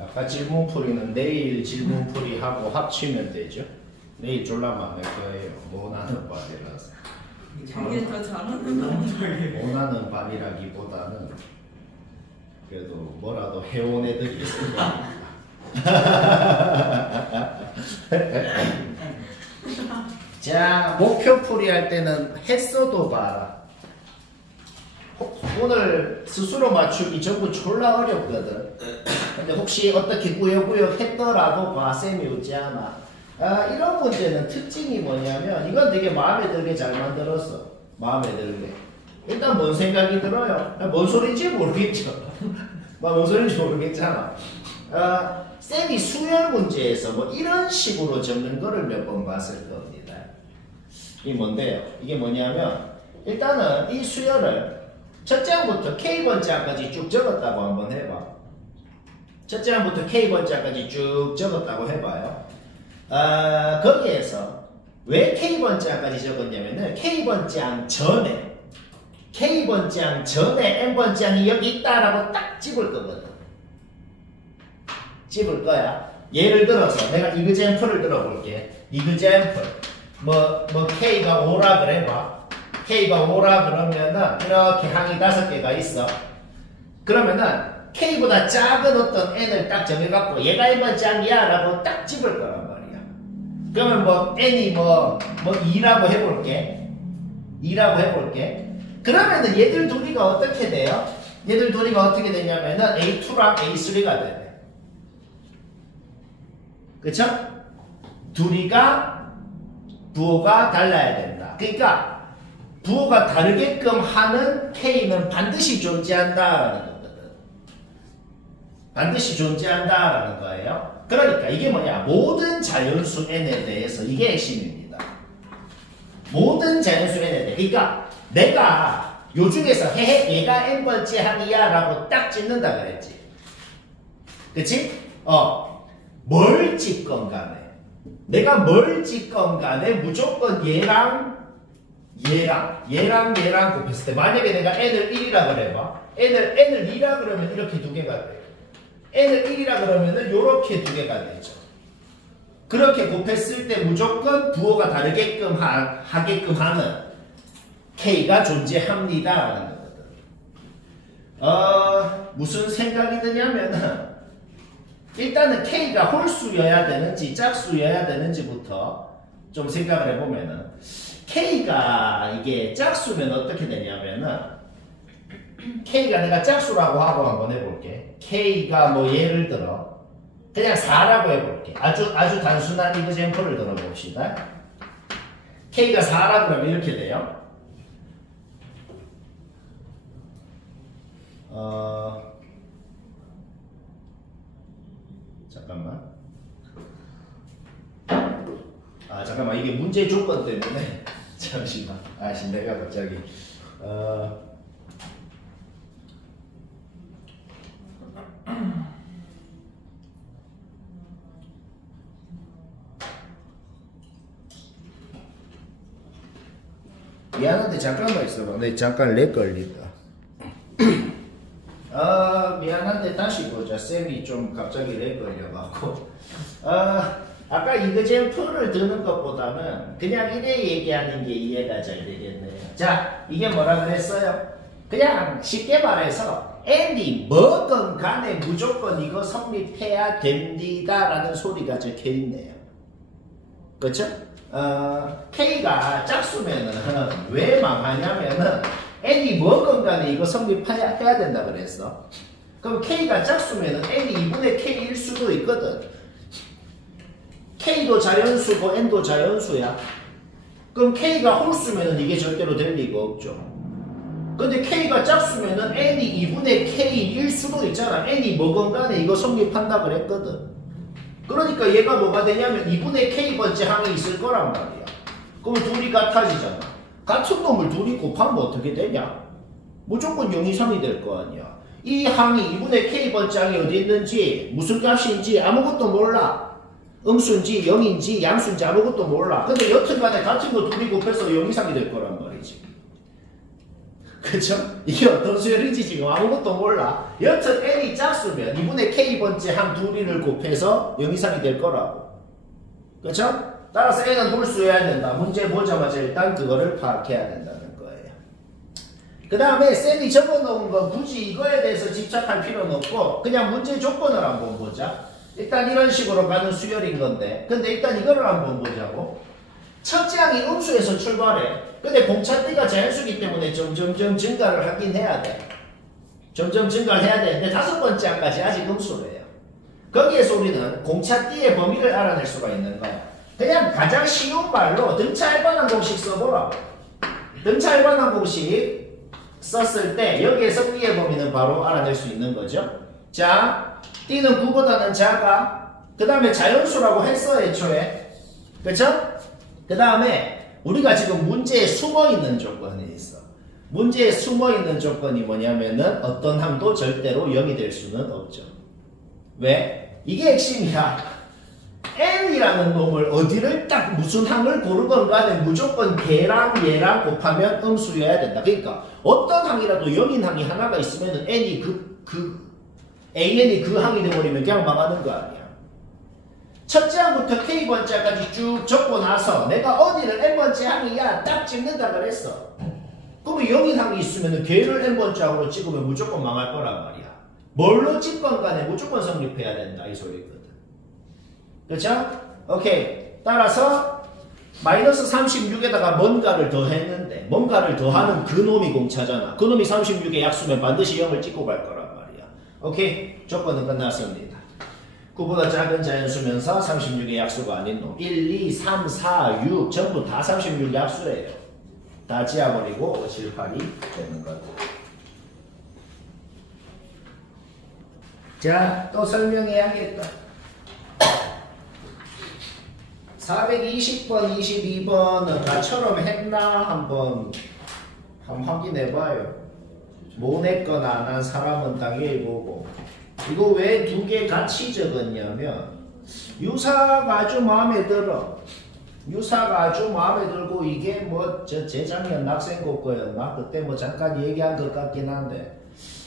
아까 질문풀이는 내일 질문풀이하고 합치면 되죠. 내일 졸라 많을 거예요. 원하는 반이라서. 이게 더 잘하는 거 원하는 반이라기보다는 그래도 뭐라도 해온 애들이 있을 겁니다. 자, 목표풀이 할 때는 했어도 봐라. 오늘 스스로 맞추기 전부 졸라 어렵거든. 근데 혹시 어떻게 꾸역꾸역 했더라도 봐, 쌤이 웃지 않아. 이런 문제는 특징이 뭐냐면 이건 되게 마음에 들게 잘 만들었어. 마음에 들게. 일단 뭔 생각이 들어요? 뭔 소리인지 모르겠죠. 뭔 소리인지 모르겠잖아. 쌤이 수열 문제에서 뭐 이런 식으로 적는 거를 몇 번 봤을 겁니다. 이게 뭔데요? 이게 뭐냐면 일단은 이 수열을 첫째 항부터 K번째까지 쭉 적었다고 한번 해봐. 첫째 항부터 K번째까지 쭉 적었다고 해봐요. 거기에서 왜 K번째까지 적었냐면은 K번째 항 전에 N번째 항이 여기 있다라고 딱 집을 거거든. 집을 거야. 예를 들어서 내가 이그젠플을 들어볼게. 이그젠플 뭐 K가 5라 그래봐. K가 5라 그러면은 이렇게 항이 5개가 있어. 그러면은 K보다 작은 어떤 N을 딱 정해갖고 얘가 1번째 항이야 라고 딱 집을 거란 말이야. 그러면 뭐 N이 뭐 2라고 해볼게. 2라고 해볼게. 그러면은 얘들 둘이가 어떻게 돼요? 얘들 둘이가 어떻게 되냐면은 A2랑 A3가 되네. 그쵸? 둘이가 부호가 달라야 된다. 그러니까 부호가 다르게끔 하는 K는 반드시 존재한다라는 거거든. 반드시 존재한다라는 거예요. 그러니까 이게 뭐냐? 모든 자연수 N에 대해서 이게 핵심입니다. 모든 자연수 N에 대해. 그러니까 내가 요 중에서 얘가 N번째 항이야 라고 딱 찍는다 그랬지. 그치? 뭘 찍건 간에 내가 뭘 찍건 간에 무조건 얘랑 곱했을 때 만약에 내가 N을 1이라 그래봐. N을 2라 그러면 이렇게 두 개가 돼. N을 1이라 그러면은 요렇게 두 개가 되죠. 그렇게 곱했을 때 무조건 부호가 다르게끔 하게끔 하는 K가 존재합니다 라는 거거든. 무슨 생각이 드냐면은 일단은 K가 홀수여야 되는지 짝수여야 되는지부터 좀 생각을 해보면은 K가 이게 짝수면 어떻게 되냐면은 K가 내가 짝수라고 하고 한번 해볼게. K가 뭐 예를 들어 그냥 4라고 해볼게. 아주 단순한 이그젠플을 들어봅시다. K가 4라 그러면 이렇게 돼요. 잠깐만 이게 문제 조건 때문에 잠시만. 내가 갑자기 미안한데 잠깐만 있어봐. 내 잠깐 렉 걸린다. 미안한데 다시 보자. 쌤이 좀 갑자기 렉 걸려갖고. 아까 이그젠플을 드는 것보다는 그냥 이래 얘기하는 게 이해가 잘 되겠네요. 자, 이게 뭐라 그랬어요? 그냥 쉽게 말해서 N이 뭐든 간에 무조건 이거 성립해야 됩니다 라는 소리가 적혀있네요. 그렇죠? K가 짝수면은 왜 망하냐면은 N이 뭐건 간에 이거 성립해야 된다 그랬어. 그럼 K가 짝수면은 N이 2분의 K일 수도 있거든. K도 자연수고 N도 자연수야. 그럼 K가 홀수면은 이게 절대로 될 리가 없죠. 근데 K가 짝수면은 N이 2분의 K일 수도 있잖아. N이 뭐건 간에 이거 성립한다 그랬거든. 그러니까 얘가 뭐가 되냐면 2분의 K번째 항이 있을 거란 말이야. 그럼 둘이 같아지잖아. 같은 놈을 둘이 곱하면 어떻게 되냐? 무조건 0 이상이 될 거 아니야. 이 항이 2분의 K번째 항이 어디 있는지 무슨 값인지 아무것도 몰라. 음수인지 0인지 양수인지 아무것도 몰라. 근데 여튼간에 같은 거 둘이 곱해서 0 이상이 될 거란 말이지. 그쵸? 이게 어떤 수열인지 지금 아무것도 몰라. 여튼 N이 짝수 짝수면 2분의 k번째 한 둘이를 곱해서 0 이상이 될 거라고. 그렇죠? 따라서 n은 홀수여야 된다. 문제 보자마자 일단 그거를 파악해야 된다는 거예요. 그 다음에 쌤이 적어놓은 거 굳이 이거에 대해서 집착할 필요는 없고 그냥 문제 조건을 한번 보자. 일단 이런 식으로 가는 수열인 건데 근데 일단 이거를 한번 보자고. 첫째 항이 음수에서 출발해. 근데 공차띠가 자연수기 때문에 점점점 증가를 하긴 해야 돼. 점점 증가를 해야 되는데 다섯 번째 항까지 아직 음수래요. 거기에서 우리는 공차띠의 범위를 알아낼 수가 있는 거야. 그냥 가장 쉬운 말로 등차 일반항 공식 써보라고. 등차 일반항 공식 썼을 때 여기에서 B의 범위는 바로 알아낼 수 있는 거죠. 자, D는 9보다는 작아. 그 다음에 자연수라고 했어 애초에. 그쵸? 그 다음에 우리가 지금 문제에 숨어있는 조건이 있어. 문제에 숨어있는 조건이 뭐냐면은 어떤 항도 절대로 0이 될 수는 없죠. 왜? 이게 핵심이야. n이라는 놈을 어디를 딱 무슨 항을 고르건 간에 무조건 걔랑 얘랑 곱하면 음수여야 된다. 그러니까 어떤 항이라도 0인 항이 하나가 있으면 n이 an이 그 항이 돼버리면 그냥 망하는 거 아니야. 첫째 항부터 k번째까지 쭉 적고 나서 내가 어디를 n번째 항이야 딱 찍는다 그랬어. 그러면 0인 항이 있으면 걔를 n번째 항으로 찍으면 무조건 망할 거란 말이야. 뭘로 찍건 간에 무조건 성립해야 된다 이 소리거든. 그렇죠? 오케이. 따라서 마이너스 36에다가 뭔가를 더했는데 뭔가를 더하는 그 놈이 공차잖아. 그 놈이 36의 약수면 반드시 0을 찍고 갈 거란 말이야. 오케이. 조건은 끝났습니다. 9보다 작은 자연수면서 36의 약수가 아닌 놈. 1, 2, 3, 4, 6 전부 다 36 약수예요. 다 지워버리고 7, 8이 되는 거고. 자, 또 설명해야겠다. 420번, 22번은 나처럼 했나 한번 확인해봐요. 못 했거나 안 한 사람은 당연히 보고. 이거 왜 두 개 같이 적었냐면 유사가 아주 마음에 들어. 유사가 아주 마음에 들고 이게 뭐 저 재작년 낙생고 거였나? 그때 뭐 잠깐 얘기한 것 같긴 한데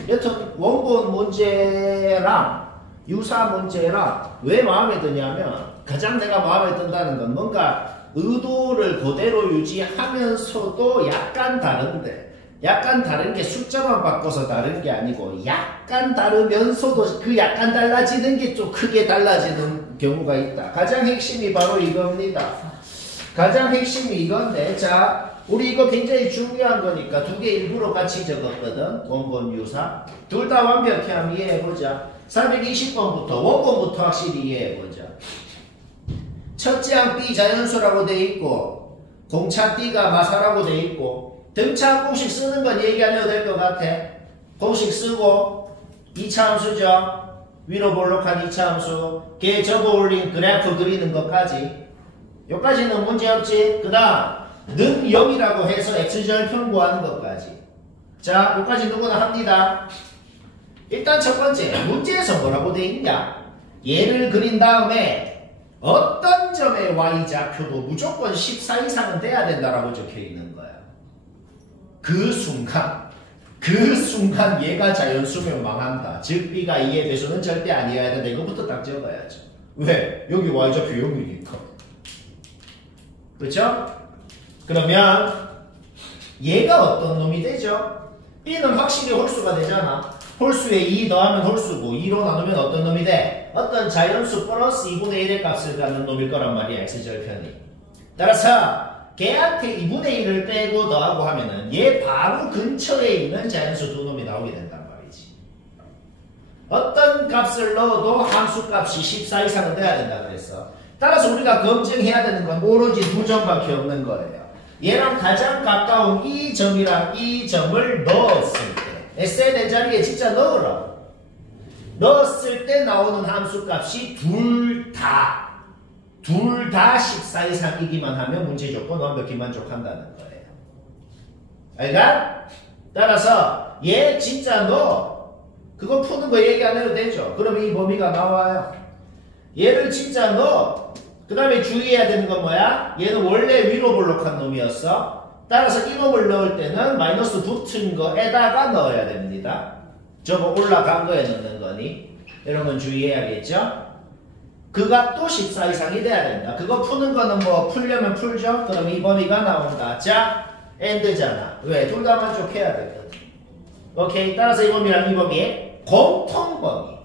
여튼 원본 문제랑 유사 문제랑 왜 마음에 드냐면 가장 내가 마음에 든다는 건 뭔가 의도를 그대로 유지하면서도 약간 다른데 약간 다른 게 숫자만 바꿔서 다른 게 아니고 약간 다르면서도 그 약간 달라지는 게 좀 크게 달라지는 경우가 있다. 가장 핵심이 바로 이겁니다. 가장 핵심이 이건데 자 우리 이거 굉장히 중요한 거니까 두 개 일부러 같이 적었거든. 원본 유사 둘 다 완벽히 한번 이해해보자. 420번부터 원본부터 확실히 이해해보자. 첫째 항 B 자연수라고 돼 있고 공차 D가 마사라고 돼 있고 등차 공식 쓰는 건 얘기 안 해도 될 것 같아. 공식 쓰고 2차 함수죠. 위로 볼록한 2차 함수 걔 접어 올린 그래프 그리는 것까지 여기까지는 문제없지. 그 다음 는 0이라고 해서 x절편 구하는 것까지. 자 여기까지 누구나 합니다. 일단 첫 번째 문제에서 뭐라고 돼 있냐. 얘를 그린 다음에 어떤 점의 y좌표도 무조건 14 이상은 돼야 된다라고 적혀 있는 거야. 그 순간 얘가 자연수면 망한다. 즉 b가 2의 배수는 절대 아니어야 된다. 이거부터 딱 적어야죠. 왜? 여기 y좌표 0이니까. 그렇죠? 그러면 얘가 어떤 놈이 되죠? b는 확실히 홀수가 되잖아. 홀수에 2 더하면 홀수고 2로 나누면 어떤 놈이 돼? 어떤 자연수 플러스 2분의 1의 값을 갖는 놈일 거란 말이야. x절편이. 따라서 걔한테 2분의 1을 빼고 더하고 하면은 얘 바로 근처에 있는 자연수 두 놈이 나오게 된단 말이지. 어떤 값을 넣어도 함수 값이 14 이상은 돼야 된다 그랬어. 따라서 우리가 검증해야 되는 건 오로지 두 점밖에 없는 거예요. 얘랑 가장 가까운 이 점이랑 이 점을 넣었을 때 SNN 자리에 진짜 넣으라고. 넣었을 때 나오는 함수 값이 둘 다 14 이상이기만 하면 문제 조건 완벽히 만족한다는 거예요. 알가? 따라서 얘 진짜 넣어. 그거 푸는 거 얘기 안 해도 되죠. 그럼 이 범위가 나와요. 얘를 진짜 넣어. 그 다음에 주의해야 되는 건 뭐야? 얘는 원래 위로 볼록한 놈이었어. 따라서 이 놈을 넣을 때는 마이너스 붙은 거에다가 넣어야 됩니다. 저거 올라간 거에 넣는 거니? 이런 건 주의해야겠죠? 그 값도 14 이상이 돼야 된다. 그거 푸는 거는 뭐 풀려면 풀죠? 그럼 이 범위가 나온다. 자, AND잖아. 왜? 둘 다 만족해야 되거든. 오케이. 따라서 이 범위랑 이 범위의 공통범위.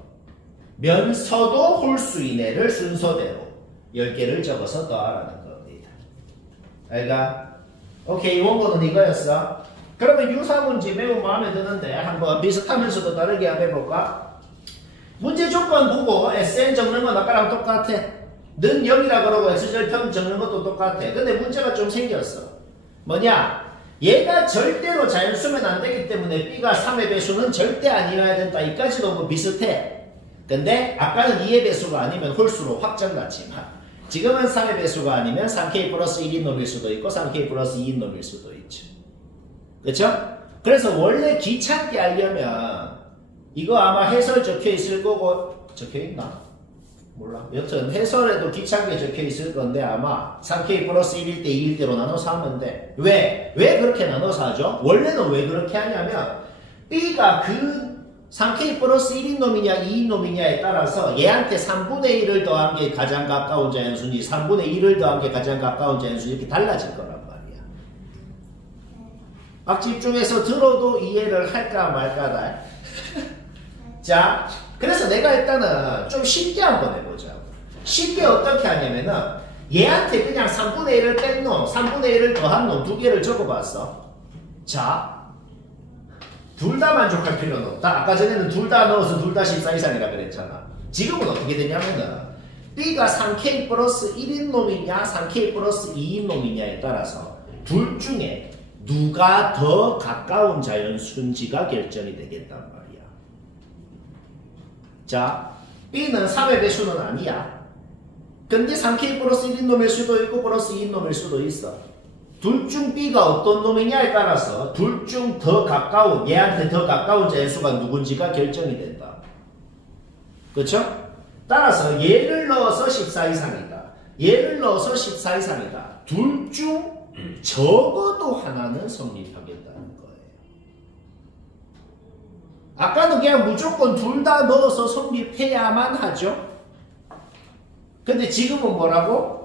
면서도 홀수 이내를 순서대로 10개를 적어서 더하라는 겁니다. 알가? 오케이. 원고는 이거였어. 그러면 유사문제 매우 마음에 드는데 한번 비슷하면서도 다르게 한번 해볼까? 문제 조건 보고 SN 적는 건 아까랑 똑같아. 는 0이라 그러고 S절편 적는 것도 똑같아. 근데 문제가 좀 생겼어. 뭐냐? 얘가 절대로 자연수면 안 되기 때문에 B가 3의 배수는 절대 아니어야 된다. 이까지도 뭐 비슷해. 근데 아까는 2의 배수가 아니면 홀수로 확정 났지만 지금은 3의 배수가 아니면 3K 플러스 1인 놈일 수도 있고 3K 플러스 2인 놈일 수도 있죠. 그쵸? 그래서 원래 귀찮게 하려면 이거 아마 해설 적혀 있을 거고 적혀 있나? 몰라. 여튼 해설에도 귀찮게 적혀 있을 건데 아마 3K 플러스 1일 때 2일 때로 나눠서 하면 돼. 왜? 왜 그렇게 나눠서 하죠? 원래는 왜 그렇게 하냐면 B가 그 3K 플러스 1인 놈이냐 2인 놈이냐에 따라서 얘한테 3분의 1을 더한 게 가장 가까운 자연수니 3분의 1을 더한 게 가장 가까운 자연수니 이렇게 달라질 거란 말이야. 막 집중해서 들어도 이해를 할까 말까다. 자, 그래서 내가 일단은 좀 쉽게 한번 해보자고. 쉽게 어떻게 하냐면은 얘한테 그냥 3분의 1을 뺀 놈, 3분의 1을 더한 놈 두 개를 적어봤어. 자, 둘 다 만족할 필요는 없다. 아까 전에는 둘 다 넣어서 둘 다 14 이상이라 그랬잖아. 지금은 어떻게 되냐면은 B가 3K 플러스 1인 놈이냐 3K 플러스 2인 놈이냐에 따라서 둘 중에 누가 더 가까운 자연수인지가 결정이 되겠단 말이야. 자, B는 3의 배수는 아니야. 근데 3K 플러스 1인 놈일 수도 있고 플러스 2인 놈일 수도 있어. 둘 중 B가 어떤 놈이냐에 따라서 둘 중 더 가까운, 얘한테 더 가까운 자연수가 누군지가 결정이 된다. 그렇죠? 따라서 얘를 넣어서 14 이상이다. 얘를 넣어서 14 이상이다. 둘 중 적어도 하나는 성립하겠다는 거예요. 아까는 그냥 무조건 둘 다 넣어서 성립해야만 하죠. 근데 지금은 뭐라고?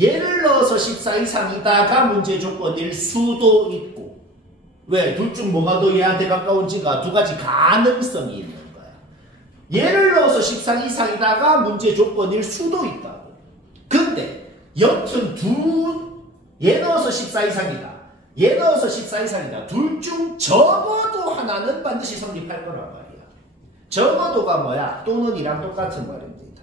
얘를 넣어서 14 이상이다가 문제 조건일 수도 있고. 왜? 둘 중 뭐가 더 얘한테 가까운지가 두 가지 가능성이 있는 거야. 얘를 넣어서 14 이상이다가 문제 조건일 수도 있다고. 근데 여튼 얘 넣어서 14 이상이다. 얘 넣어서 14 이상이다. 둘 중 적어도 하나는 반드시 성립할 거란 말이야. 적어도가 뭐야? 또는 이랑 똑같은 말입니다.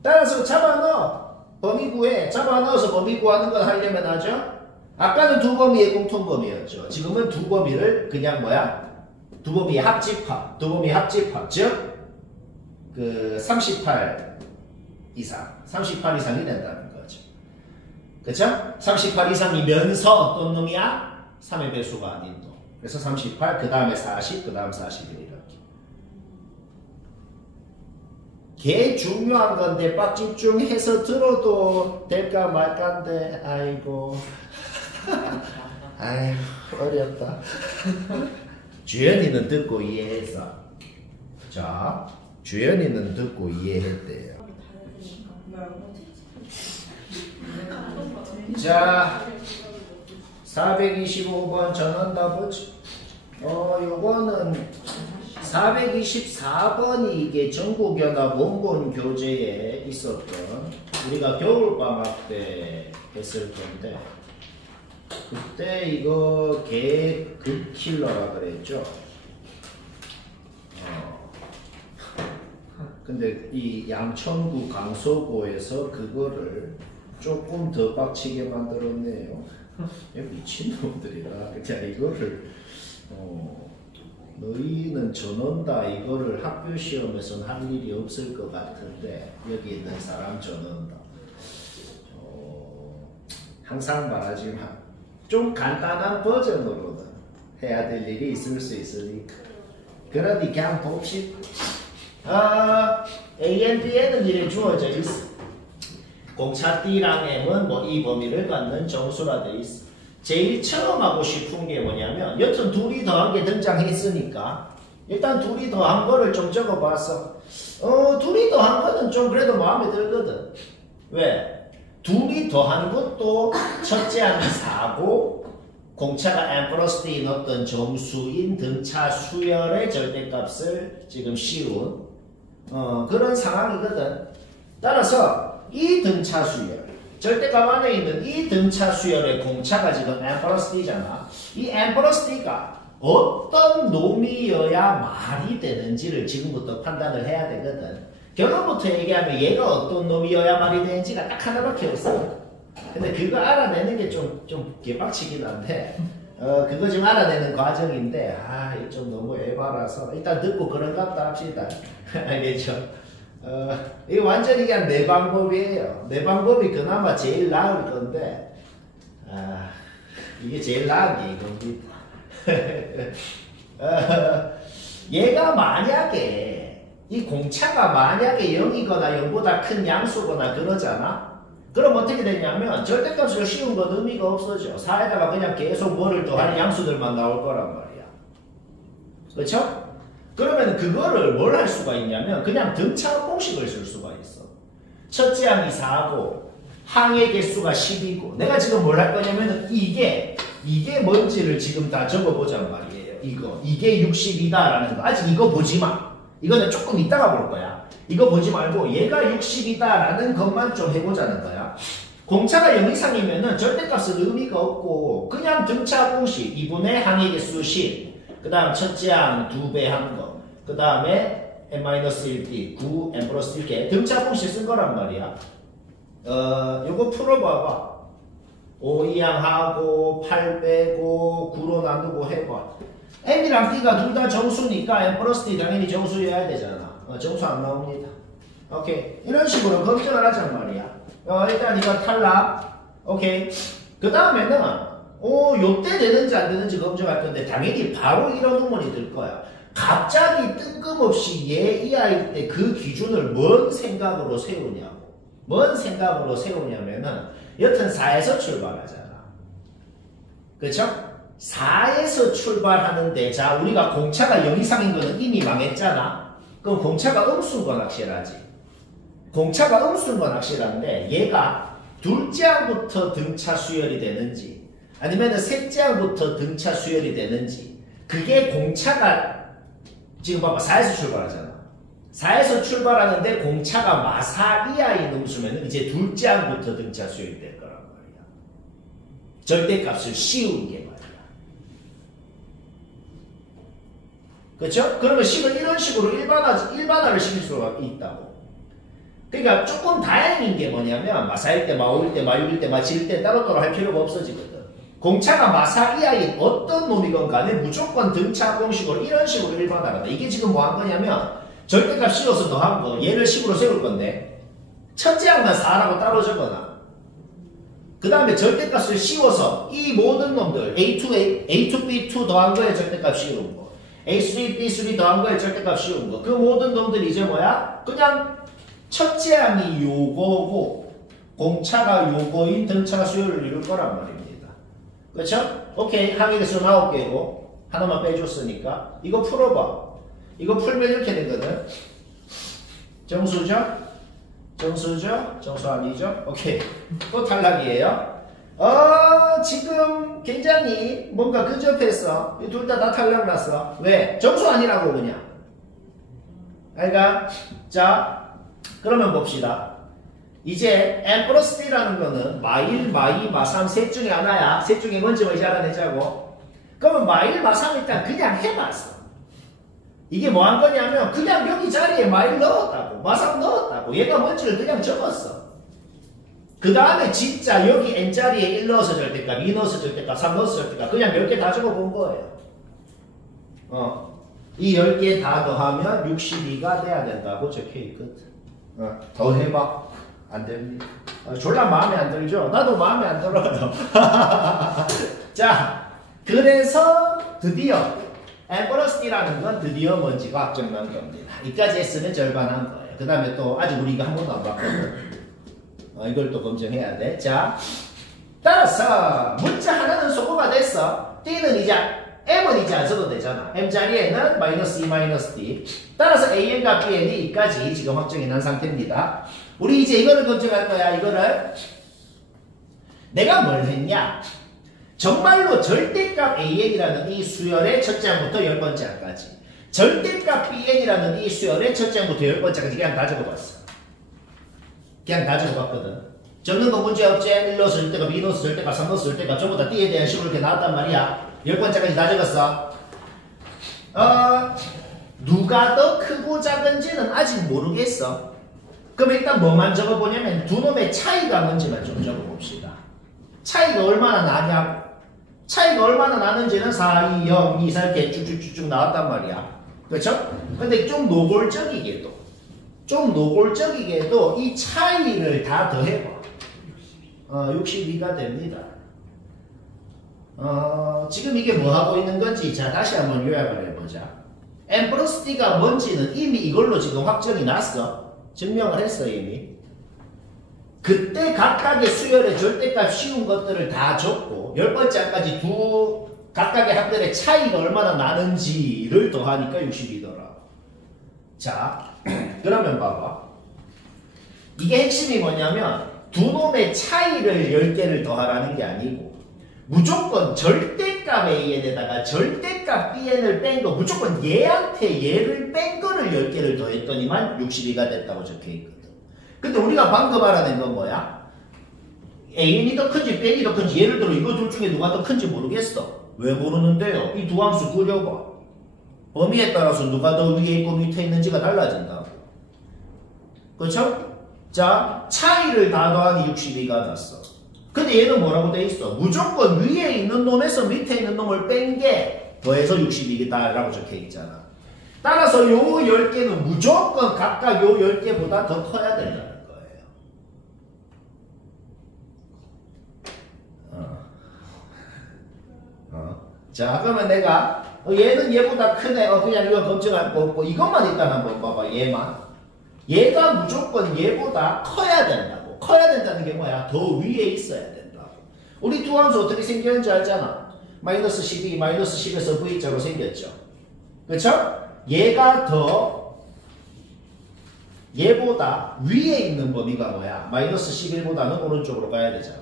따라서 잡아넣어. 범위 구해. 잡아넣어서 범위 구하는 건 하려면 하죠. 아까는 두 범위의 공통범위였죠. 지금은 두 범위를 그냥 뭐야? 두 범위의 합집합. 두 범위의 합집합. 즉, 그 38 이상. 38 이상이 된다는 거죠. 그쵸? 38 이상이면서 어떤 놈이야? 3의 배수가 아닌 놈. 그래서 38, 그 다음에 40, 그 다음 41 이렇게. 개 중요한 건데 빡 집중해서 들어도 될까 말까인데 아이고. 아이고 어렵다. 주연이는 듣고 이해했어. 자, 주연이는 듣고 이해했대요. 자, 425번 전원답은 요거는 424번이 이게 전국연합 원본 교재에 있었던 우리가 겨울방학 때 했을 건데 그때 이거 개 극킬러라 그랬죠. 근데 이 양천구 강서구에서 그거를 조금 더 빡치게 만들었네요. 미친놈들이라. 그냥 이거를 너희는 전원다 이거를 학교 시험에서는 할 일이 없을 것 같은데 여기 있는 사람 전원다. 항상 말하지만 좀 간단한 버전으로는 해야 될 일이 있을 수 있으니까. 그러니 그냥 봅시다. A, B에는 이래 주어져 있어. 공차 D랑 M은 뭐 이 범위를 갖는 정수라 돼 있어. 제일 처음 하고 싶은 게 뭐냐면 여튼 둘이 더한 게 등장했으니까 일단 둘이 더한 거를 좀 적어봤어. 둘이 더한 거는 좀 그래도 마음에 들거든. 왜? 둘이 더한 것도 첫째 항이 4고 공차가 n 플러스 d인 어떤 정수인 등차 수열의 절대값을 지금 씌운 그런 상황이거든. 따라서 이 등차 수열, 절대값 안에 있는 이 등차 수열의 공차가 지금 n 플러스 d잖아. 이 n 플러스 d가 어떤 놈이어야 말이 되는지를 지금부터 판단을 해야 되거든. 결론부터 얘기하면 얘가 어떤 놈이어야 말이 되는지가 딱 하나밖에 없어. 근데 그거 알아내는 게 좀 개빡치긴 한데, 그거 좀 알아내는 과정인데, 이거 좀 너무 에바라서, 일단 듣고 그런 값다 합시다. 알겠죠? 이거 완전히 그냥 내 방법이에요. 내 방법이 그나마 제일 나을 건데, 이게 제일 나은 게 이겁니다. 얘가 만약에, 이 공차가 만약에 0이거나 0보다 큰 양수거나 그러잖아? 그럼 어떻게 되냐면 절대값을 씌운 건 의미가 없어져. 4에다가 그냥 계속 뭐를 더하는 양수들만 나올 거란 말이야. 그렇죠? 그러면 그거를 뭘 할 수가 있냐면 그냥 등차 공식을 쓸 수가 있어. 첫째 항이 4고 항의 개수가 10이고 내가 지금 뭘 할 거냐면 이게 뭔지를 지금 다 적어보자는 말이에요. 이게 60이다라는 거. 아직 이거 보지 마. 이거는 조금 이따가 볼 거야. 이거 보지 말고 얘가 60이다라는 것만 좀 해보자는 거야. 공차가 0 이상이면은 절대값은 의미가 없고 그냥 등차 공식 2분의 항의 개수 10, 그 다음 첫째 항 2배 한 거, 그 다음에 n-1p 9, n 플러스 이렇게 등차 공식 쓴 거란 말이야. 요거 풀어봐봐. 5 이항하고 8 빼고 9로 나누고 해봐. n이랑 p가 둘 다 정수니까 n 플러스 d 당연히 정수여야 되잖아. 정수 안 나옵니다. 오케이. 이런 식으로 검증을 하잔 말이야. 일단 이거 탈락. 오케이. 그 다음에는 요때 되는지 안 되는지 검증할 건데 당연히 바로 이런 의문이 들 거야. 갑자기 뜬금없이 얘 이 아이 때 그 기준을 뭔 생각으로 세우냐고. 뭔 생각으로 세우냐면은 여튼 4에서 출발하잖아. 그쵸? 4에서 출발하는데 자 우리가 공차가 0 이상인 거는 이미 망했잖아. 그럼 공차가 음수인 건 확실하지. 공차가 음수인 건 확실한데 얘가 둘째 항부터 등차 수열이 되는지 아니면 셋째 항부터 등차 수열이 되는지 그게 공차가 지금 봐봐 4에서 출발하잖아. 4에서 출발하는데 공차가 마사 이하인 음수면 이제 둘째 항부터 등차 수열이 될 거란 말이야. 절대값을 씌운 게 말이야. 그렇죠? 그러면 식을 이런 식으로 일반화를 시킬 수가 있다고. 그러니까 조금 다행인 게 뭐냐면 마사일 때, 마오일 때, 마육일 때, 마칠 때 따로따로 할 필요가 없어지거든. 공차가 마사 이하인 어떤 놈이건 간에 무조건 등차 공식으로 이런 식으로 일반화한다. 이게 지금 뭐 한 거냐면 절대값 씌워서 더한 거 얘를 식으로 세울 건데 첫째 항만 4라고 따로 적어놔. 그 다음에 절대값을 씌워서 이 모든 놈들 A2B2 더한 거에 절대값 씌우는 거 A3, B3 더한 거에 절대값 씌우는 거 그 모든 놈들이 이제 뭐야? 그냥 첫째 항이 요거고 공차가 요거인 등차 수열을 이룰 거란 말입니다. 그렇죠? 오케이. 항의 개수는 9개고 하나만 빼줬으니까 이거 풀어봐. 이거 풀면 이렇게 되거든. 정수죠? 정수죠? 정수 아니죠? 오케이. 또 탈락이에요. 지금 굉장히 뭔가 근접했어. 둘 다 탈락 났어. 왜? 정수 아니라고 그냥. 알가? 자, 그러면 봅시다. 이제 n 플러스 d라는 거는 마1, 마2, 마3 셋 중에 하나야. 셋 중에 뭔지 뭔지 알아내자고. 그러면 마1, 마3 일단 그냥 해봤어. 이게 뭐 한 거냐면 그냥 여기 자리에 마1 넣었다고. 마3 넣었다고. 얘가 뭔지를 그냥 적었어. 그 다음에 진짜 여기 n자리에 1 넣어서 절대값, 2 넣어서 절대값, 3 넣어서 절대값 그냥 10개 다 적어본 거예요. 이 10개 다 더하면 62가 돼야 된다고 적혀있거든. 더 해봐. 안 됩니다. 졸라 마음에 안 들죠? 나도 마음에 안 들어요. 자, 그래서 드디어 n 플러스 d라는 건 드디어 뭔지가 확정난 겁니다. 이까지 했으면 절반 한 거예요. 그 다음에 또 아직 우리 이거 한 번도 안 봤거든. 이걸 또 검증해야 돼. 자, 따라서 문자 하나는 소거가 됐어. d는 이제 m은 이제 안 써도 되잖아. m 자리에는 마이너스 2 마이너스 d. 따라서 an과 bn이 이까지 지금 확정이 난 상태입니다. 우리 이제 이거를 검증할 거야. 이거를 내가 뭘 했냐? 정말로 절대값 an이라는 이 수열의 첫째 항부터 10번째 항까지, 절대값 bn이라는 이 수열의 첫째 항부터 10번째까지 그냥 다 적어봤어. 그냥 다 적어봤거든. 적는 거 문제 없지? 1 넣었을 절대값, 2 넣었을 절대값, 3 넣었을 절대값 전부 다 t에 대한 식으로 이렇게 나왔단 말이야. 10번째까지 다 적었어. 누가 더 크고 작은지는 아직 모르겠어. 그럼 일단 뭐만 적어보냐면 두 놈의 차이가 뭔지만 좀 적어봅시다. 차이가 얼마나 나냐? 차이가 얼마나 나는지는 4, 2, 0, 2, 4 이렇게 쭉쭉쭉쭉 나왔단 말이야. 그렇죠? 근데 좀 노골적이게도 이 차이를 다 더해봐. 62가 됩니다. 지금 이게 뭐 하고 있는 건지 자 다시 한번 요약을 해보자. n 플러스 d가 뭔지는 이미 이걸로 지금 확정이 났어. 증명을 했어 이미. 그때 각각의 수열의 절대값 씌운 것들을 다 줬고 10번째 항까지 두 각각의 항들의 차이가 얼마나 나는지를 더하니까 60이더라. 자 그러면 봐봐. 이게 핵심이 뭐냐면 두 놈의 차이를 10개를 더하라는 게 아니고 무조건 절대값 an에다가 절대값 bn을 뺀 거, 무조건 얘한테 얘를 뺀 거를 10개를 더했더니만 62가 됐다고 적혀있거든. 근데 우리가 방금 알아낸 건 뭐야? an이 더 큰지 bn이 더 큰지, 예를 들어 이거 둘 중에 누가 더 큰지 모르겠어. 왜 모르는데요? 이 두 함수 그려봐. 범위에 따라서 누가 더 위에 있고 밑에 있는지가 달라진다고. 그렇죠? 자, 차이를 다 더하니 62가 났어. 근데 얘는 뭐라고 돼 있어? 무조건 위에 있는 놈에서 밑에 있는 놈을 뺀 게 더해서 62다라고 적혀 있잖아. 따라서 요 10개는 무조건 각각 요 10개보다 더 커야 된다는 거예요. 자, 그러면 내가 얘는 얘보다 크네. 그냥 이거 검증할 거 없고 이것만 일단 한번 봐봐. 얘가 무조건 얘보다 커야 된다고. 커야 된다는 게 뭐야? 더 위에 있어야 된다고. 우리 두 함수 어떻게 생겼는지 알잖아. 마이너스 12, 마이너스 10에서 V자로 생겼죠. 그쵸? 얘가 더 얘보다 위에 있는 범위가 뭐야? 마이너스 11보다는 오른쪽으로 가야 되잖아.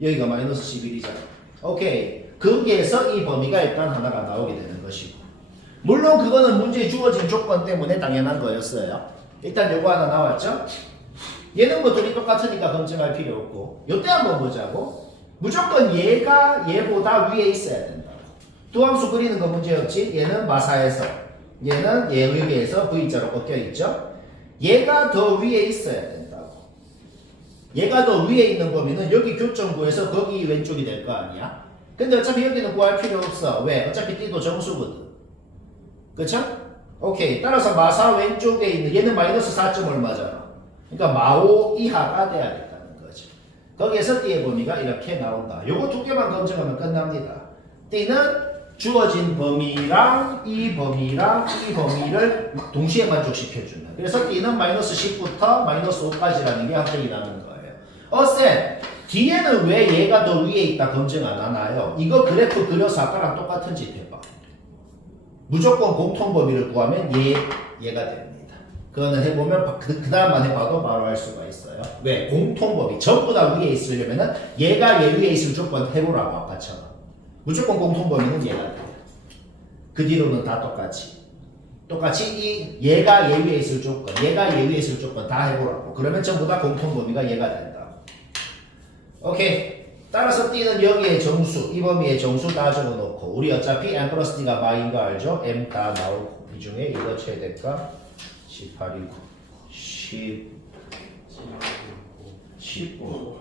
여기가 마이너스 11이잖아. 오케이. 거기에서 이 범위가 일단 하나가 나오게 되는 것이고, 물론 그거는 문제에 주어진 조건 때문에 당연한 거였어요. 일단 요거 하나 나왔죠? 얘는 뭐 둘이 똑같으니까 검증할 필요 없고, 요때 한번 보자고. 무조건 얘가 얘보다 위에 있어야 된다고. 두 함수 그리는 거 문제 없지? 얘는 마사에서, 얘는 얘 여기에서 V자로 꺾여 있죠? 얘가 더 위에 있어야 된다고. 얘가 더 위에 있는 범위는 여기 교점 구해서 거기 왼쪽이 될 거 아니야? 근데 어차피 여기는 구할 필요 없어. 왜? 어차피 D도 정수거든. 그쵸? 오케이. 따라서 마사 왼쪽에 있는 얘는 마이너스 4점 얼마잖아. 그러니까 마오 이하가 돼야겠다는 거죠. 거기에서 D의 범위가 이렇게 나온다. 요거 두 개만 검증하면 끝납니다. D는 주어진 범위랑 이 범위를 동시에 만족시켜주는. 그래서 D는 마이너스 10부터 마이너스 5까지라는 게 확정이 나는 거예요. 쌤, 뒤에는 왜 얘가 더 위에 있다 검증 안 하나요? 이거 그래프 그려서 아까랑 똑같은 짓 해봐. 무조건 공통 범위를 구하면 얘가 됩니다. 그거는 해보면 그 다음만 해봐도 바로 알 수가 있어요. 왜? 공통 범위 전부 다 위에 있으려면은 얘가 얘 위에 있을 조건 해보라고 아까처럼. 무조건 공통 범위는 얘가 돼요. 그 뒤로는 다 똑같이 이 얘가 얘 위에 있을 조건, 얘가 얘 위에 있을 조건 다 해보라고. 그러면 전부 다 공통 범위가 얘가 된다. 오케이. 따라서 D는 여기에 정수, 이 범위에 정수 다 적어놓고, 우리 어차피 M 플러스 D가 마인 거 알죠? M 다 나오고, 이 중에 이거 최대값 18이고 15.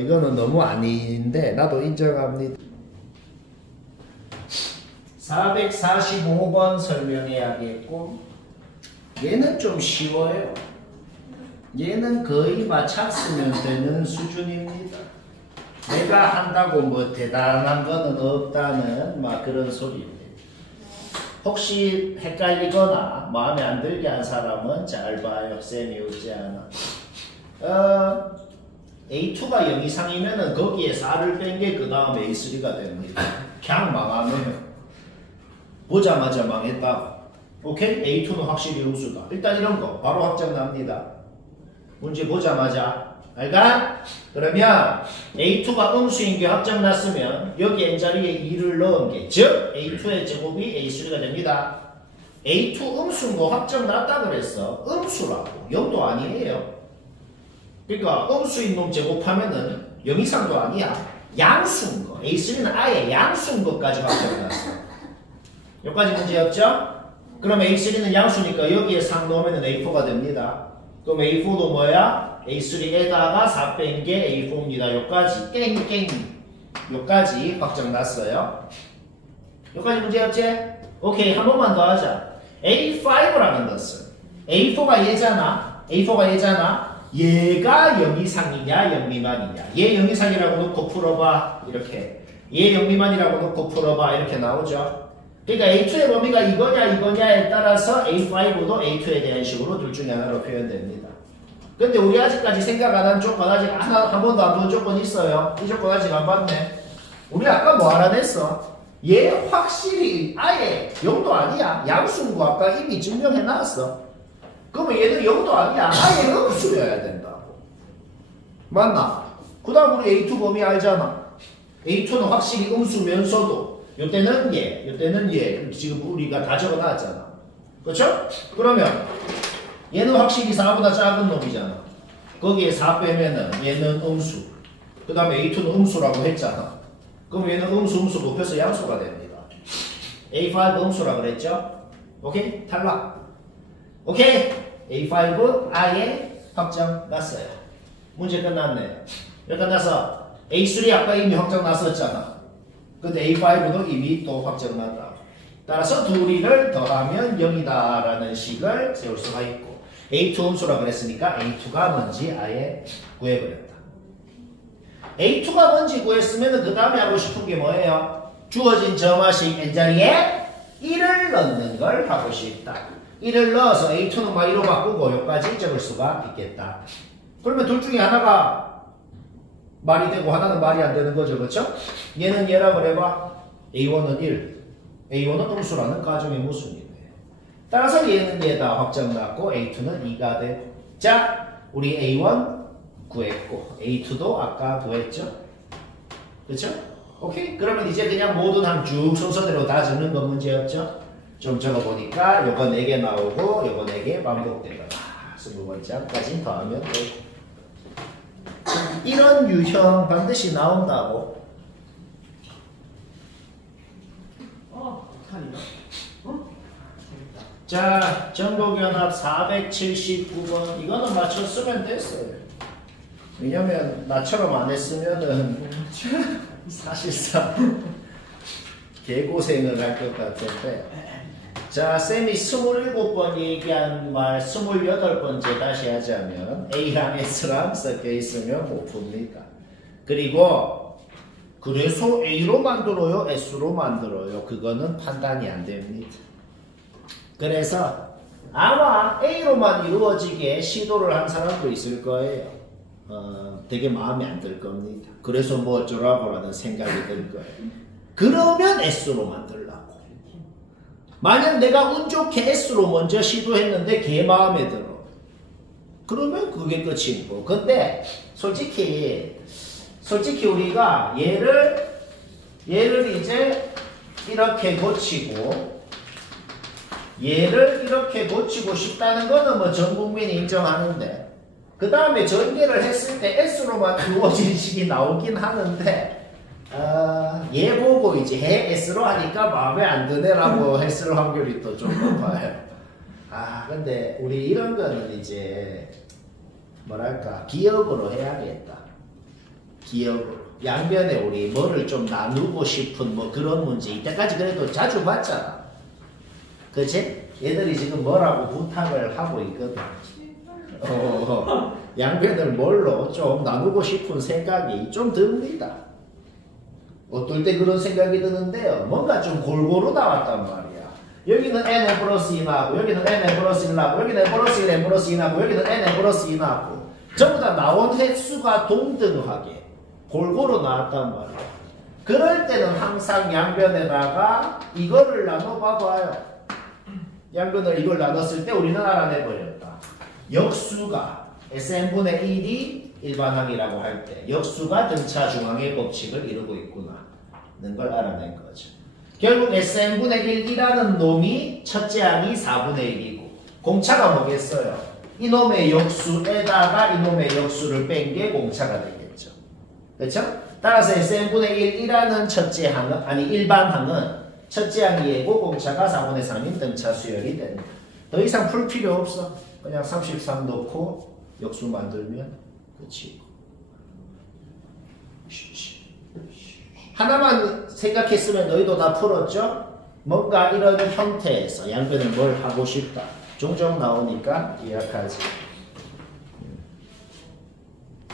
이거는 너무 아닌데 나도 인정합니다. 445번 설명해야겠고, 얘는 좀 쉬워요. 얘는 거의 마착 쓰면 되는 수준입니다. 내가 한다고 뭐 대단한 거는 없다는 막 그런 소리입니다. 혹시 헷갈리거나 마음에 안 들게 한 사람은 잘 봐요. 쌤이 오지 않아. A2가 0 이상이면은 거기에 4를 뺀 게 그 다음 A3가 됩니다. 그냥 망하네요. 보자마자 망했다. 오케이? A2는 확실히 음수다. 일단 이런 거 바로 확정 납니다. 문제 보자마자. 알까? 그러면 A2가 음수인 게 확정 났으면 여기 n자리에 2를 넣은 게 즉 A2의 제곱이 A3가 됩니다. A2 음수인 거 확정 났다 그랬어. 음수라고. 0도 아니에요. 그러니까 음수인 놈 제곱하면은 0 이상도 아니야. 양수인 거. A3는 아예 양수인 것까지 확정 났어. 여기까지 문제 없죠? 그럼 A3는 양수니까 여기에 3 넣으면 A4가 됩니다. 그럼 A4도 뭐야? A3에다가 4 뺀 게 A4입니다. 여기까지 땡 여기까지 확정 났어요. 여기까지 문제 없지? 오케이, 한 번만 더 하자. A5라는 것은 A4가 얘잖아. 얘가 0 이상이냐 0 미만이냐. 얘 0 이상이라고 놓고 풀어봐. 이렇게. 얘 0 미만이라고 놓고 풀어봐. 이렇게 나오죠. 그러니까 A2의 범위가 이거냐에 따라서 A5도 A2에 대한 식으로 둘 중에 하나로 표현됩니다. 근데 우리 아직까지 생각 안 한 조건, 아직 한 번도 안 본 조건 있어요. 이 조건 아직 안 봤네. 우리 아까 뭐 알아냈어? 얘 확실히 아예 0도 아니야. 양수인 거 아까 이미 증명해 놨어. 그러면 얘는 0도 아니야. 아예 음수여야 된다고. 맞나? 그 다음 우리 A2 범위 알잖아. A2는 확실히 음수면서도 요때는 얘 지금 우리가 다 적어놨잖아. 그렇죠? 그러면 얘는 확실히 4보다 작은 놈이잖아. 거기에 4 빼면은 얘는 음수. 그 다음에 A2는 음수라고 했잖아. 그럼 얘는 음수 곱해서 양수가 됩니다. A5 음수라 그랬죠? 오케이? 탈락. 오케이? A5 아예 확정 났어요. 문제 끝났네. 끝나서 A3 아까 이미 확정 났었잖아. 근데 A5도 이미 또 확정 났다. 따라서 둘이를 더하면 0이다 라는 식을 세울 수가 있고 A2 음수라 그랬으니까 A2가 뭔지 아예 구해버렸다. A2가 뭔지 구했으면 그 다음에 하고 싶은 게 뭐예요? 주어진 점화식 n자리에 1을 넣는 걸 하고 싶다. 1을 넣어서 A2는 막 2로 바꾸고 여기까지 적을 수가 있겠다. 그러면 둘 중에 하나가 말이 되고 하나는 말이 안 되는 거죠. 그렇죠? 얘는 얘라 그래봐. A1은 1. A1은 음수라는 가정의 모순이네. 따라서 얘는 얘다 확정 났고 A2는 2가 되고. 자, 우리 A1 구했고 A2도 아까 구했죠? 그렇죠? 오케이? 그러면 이제 그냥 모든 항 쭉 순서대로 다 적는 건 문제였죠? 좀 적어보니까 요거 4개 나오고 요거 4개 반복되거나 20번째까지 더하면 되고 이런 유형 반드시 나온다고. 자, 전국연합 479번 이거는 맞췄으면 됐어요. 왜냐면 나처럼 안 했으면은 사실상 개고생을 할 것 같은데. 자, 쌤이 27번 얘기한 말 28번째 다시 하자면 A랑 S랑 섞여 있으면 못 풉니다. 그리고 그래서 A로 만들어요? S로 만들어요? 그거는 판단이 안 됩니다. 그래서 아마 A로만 이루어지게 시도를 한 사람도 있을 거예요. 되게 마음에 안 들 겁니다. 그래서 뭐 어쩌라고라는 생각이 들 거예요. 그러면 S로 만들라고. 만약 내가 운 좋게 S로 먼저 시도했는데 걔 마음에 들어. 그러면 그게 끝이고. 근데 솔직히 우리가 얘를 이제 이렇게 고치고 얘를 이렇게 고치고 싶다는 거는 뭐 전 국민이 인정하는데 그 다음에 전개를 했을 때 S로만 이루어진 식이 나오긴 하는데 얘 보고 이제 해 S로 하니까 마음에 안 드네라고 했을 확률이 또 좀 높아요. 근데 우리 이런 거는 이제 뭐랄까 기억으로 해야겠다. 기억으로. 양변에 우리 뭐를 좀 나누고 싶은 뭐 그런 문제 이때까지 그래도 자주 봤잖아. 그치? 얘들이 지금 뭐라고 부탁을 하고 있거든. 양변을 뭘로 좀 나누고 싶은 생각이 좀 듭니다. 어떨 때 그런 생각이 드는데요. 뭔가 좀 골고루 나왔단 말이야. 여기는 n 플러스 2 나고 여기는 n 플러스 1 나고 여기는 n 플러스 1 n 플러스 2 나고 여기는 n 플러스 2 나고 전부 다 나온 횟수가 동등하게 골고루 나왔단 말이야. 그럴 때는 항상 양변에다가 이거를 나눠봐봐요. 양변을 이걸 나눴을 때 우리는 알아내버렸다. 역수가 Sn분의 1이 일반항이라고 할 때 역수가 등차 중항의 법칙을 이루고 있구나 는 걸 알아낸 거죠. 결국 Sn분의 1이라는 놈이 첫째 항이 4분의 1이고 공차가 뭐겠어요? 이놈의 역수에다가 이놈의 역수를 뺀 게 공차가 되겠죠. 그렇죠? 따라서 Sn분의 1이라는 첫째 항은 아니 일반항은 첫째 항이 예고 공차가 4분의 3인 등차 수열이 된다. 더 이상 풀 필요 없어. 그냥 33 넣고 역수 만들면 끝이고. 하나만 생각했으면 너희도 다 풀었죠? 뭔가 이런 형태에서 양변을 뭘 하고 싶다. 종종 나오니까 기억하지.